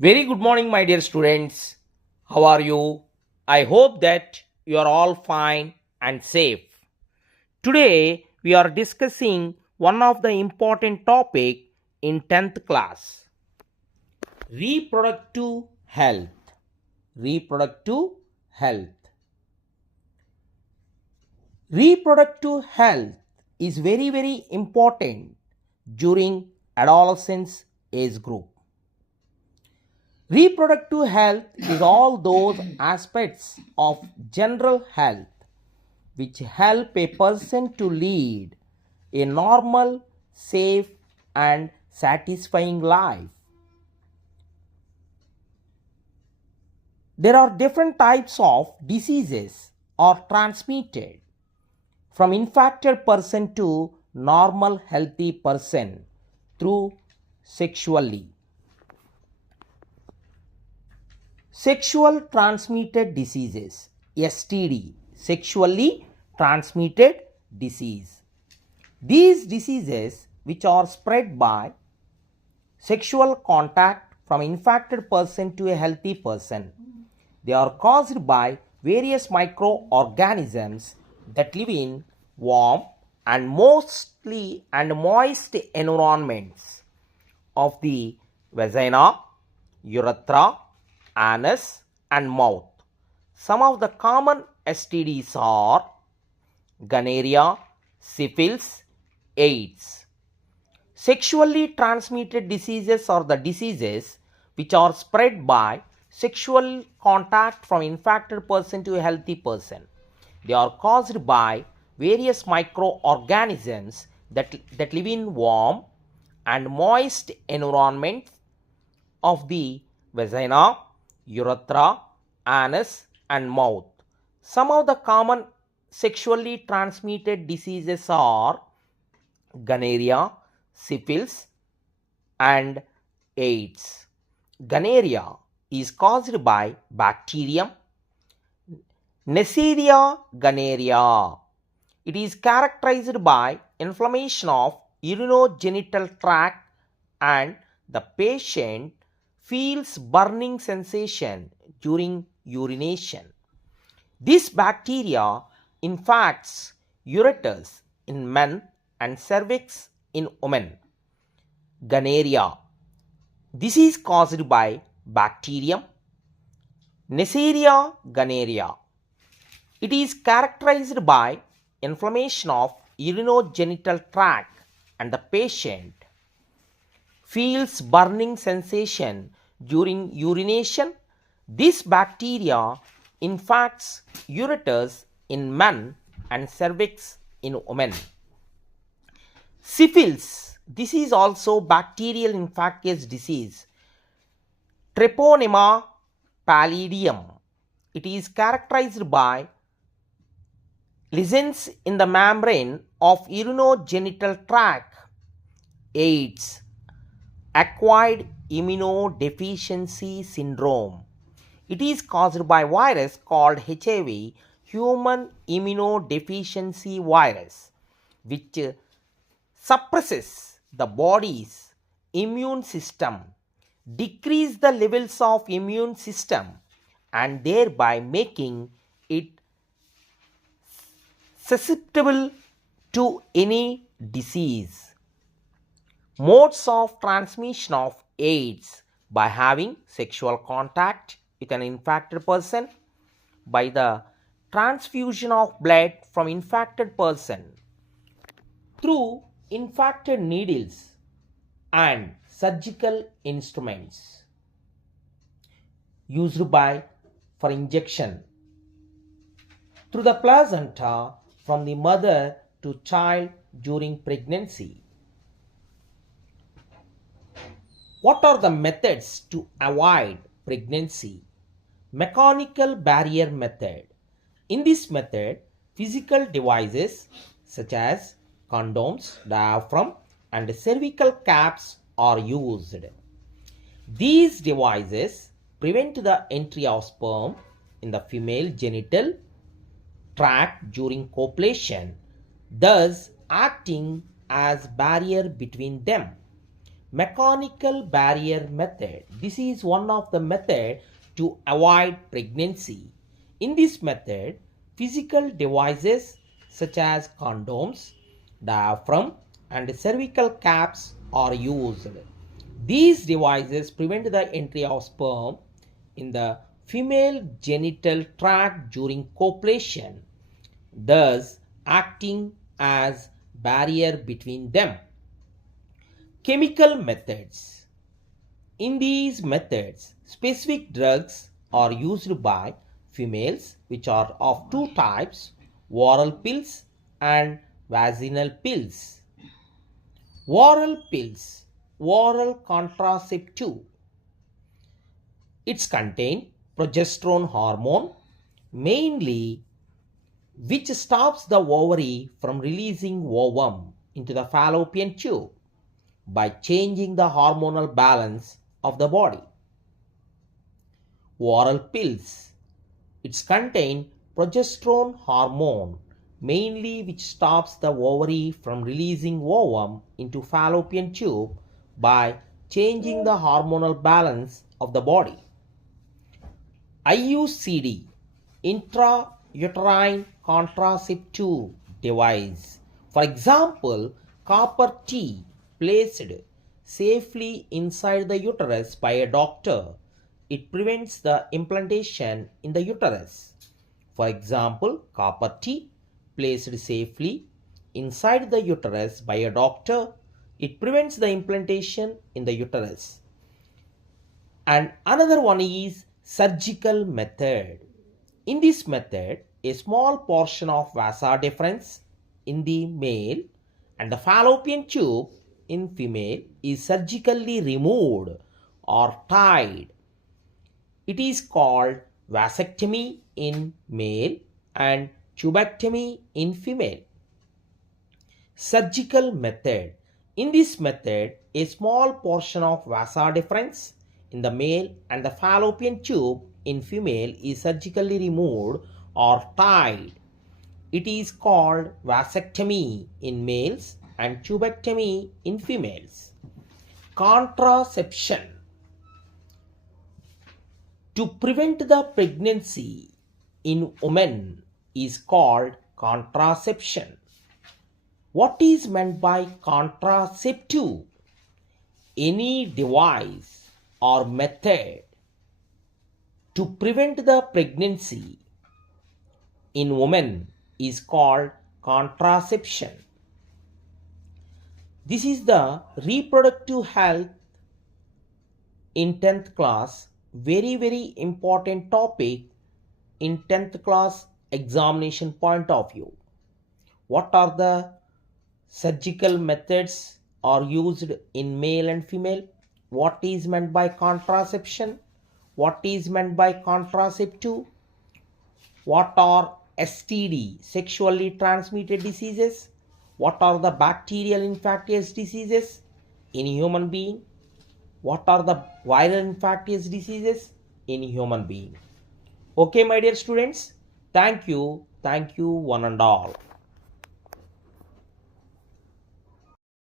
Very good morning, my dear students. How are you? I hope that you are all fine and safe. Today, we are discussing one of the important topic in 10th class. Reproductive health. Reproductive health. Reproductive health is very important during adolescence age group. Reproductive health is all those aspects of general health which help a person to lead a normal, safe, and satisfying life. There are different types of diseases are transmitted from infected person to normal healthy person through sexually. Sexual transmitted diseases, STD, sexually transmitted disease. These diseases, which are spread by sexual contact from infected person to a healthy person, they are caused by various microorganisms that live in warm and mostly and moist environments of the vagina, urethra, anus, and mouth. Some of the common STDs are gonorrhea, syphilis, AIDS. Sexually transmitted diseases are the diseases which are spread by sexual contact from infected person to a healthy person. They are caused by various microorganisms that live in warm and moist environments of the vagina, urethra, anus, and mouth. Some of the common sexually transmitted diseases are gonorrhea, syphilis, and AIDS. Gonorrhea is caused by bacterium Neisseria gonorrhea. It is characterized by inflammation of urinogenital tract and the patient feels burning sensation during urination. This bacteria infects ureters in men and cervix in women. Gonorrhea. This is caused by bacterium Neisseria gonorrhea. It is characterized by inflammation of urinogenital tract and the patient feels burning sensation during urination. This bacteria infects ureters in men and cervix in women. Syphilis. This is also bacterial infectious disease. Treponema pallidum. It is characterized by lesions in the membrane of urinogenital tract. AIDS. Acquired immunodeficiency syndrome. It is caused by virus called HIV, human immunodeficiency virus, which suppresses the body's immune system, decrease the levels of immune system, and thereby making it susceptible to any disease. Modes of transmission of AIDS: by having sexual contact with an infected person, by the transfusion of blood from infected person, through infected needles and surgical instruments used for injection, through the placenta from the mother to child during pregnancy. What are the methods to avoid pregnancy? Mechanical barrier method. In this method, physical devices such as condoms, diaphragm, and cervical caps are used. These devices prevent the entry of sperm in the female genital tract during copulation, thus acting as barrier between them. Mechanical barrier method. This is one of the method to avoid pregnancy. In this method, physical devices such as condoms, diaphragm, and cervical caps are used. These devices prevent the entry of sperm in the female genital tract during copulation, thus acting as barrier between them. Chemical methods. In these methods, specific drugs are used by females, which are of two types: oral pills and vaginal pills. Oral pills, oral contraceptive. It's contain progesterone hormone, mainly, which stops the ovary from releasing ovum into the fallopian tube by changing the hormonal balance of the body. Oral pills. It's contain progesterone hormone, mainly, which stops the ovary from releasing ovum into fallopian tube by changing the hormonal balance of the body. IUCD, intrauterine contraceptive device. For example, copper T placed safely inside the uterus by a doctor. It prevents the implantation in the uterus. For example, copper T placed safely inside the uterus by a doctor. It prevents the implantation in the uterus. And another one is surgical method. In this method, a small portion of vasa deferens in the male and the fallopian tube in female is surgically removed or tied. It is called vasectomy in male and tubectomy in female. Surgical method. In this method, a small portion of vasa deferens in the male and the fallopian tube in female is surgically removed or tied. It is called vasectomy in males and tubectomy in females. Contraception. To prevent the pregnancy in women is called contraception. What is meant by contraceptive? Any device or method to prevent the pregnancy in women is called contraception. This is the reproductive health in 10th class. Very important topic in 10th class examination point of view. What are the surgical methods are used in male and female? What is meant by contraception? What is meant by contraceptive? What are STD, sexually transmitted diseases? What are the bacterial infectious diseases in human being? What are the viral infectious diseases in human being? Okay, my dear students, thank you one and all.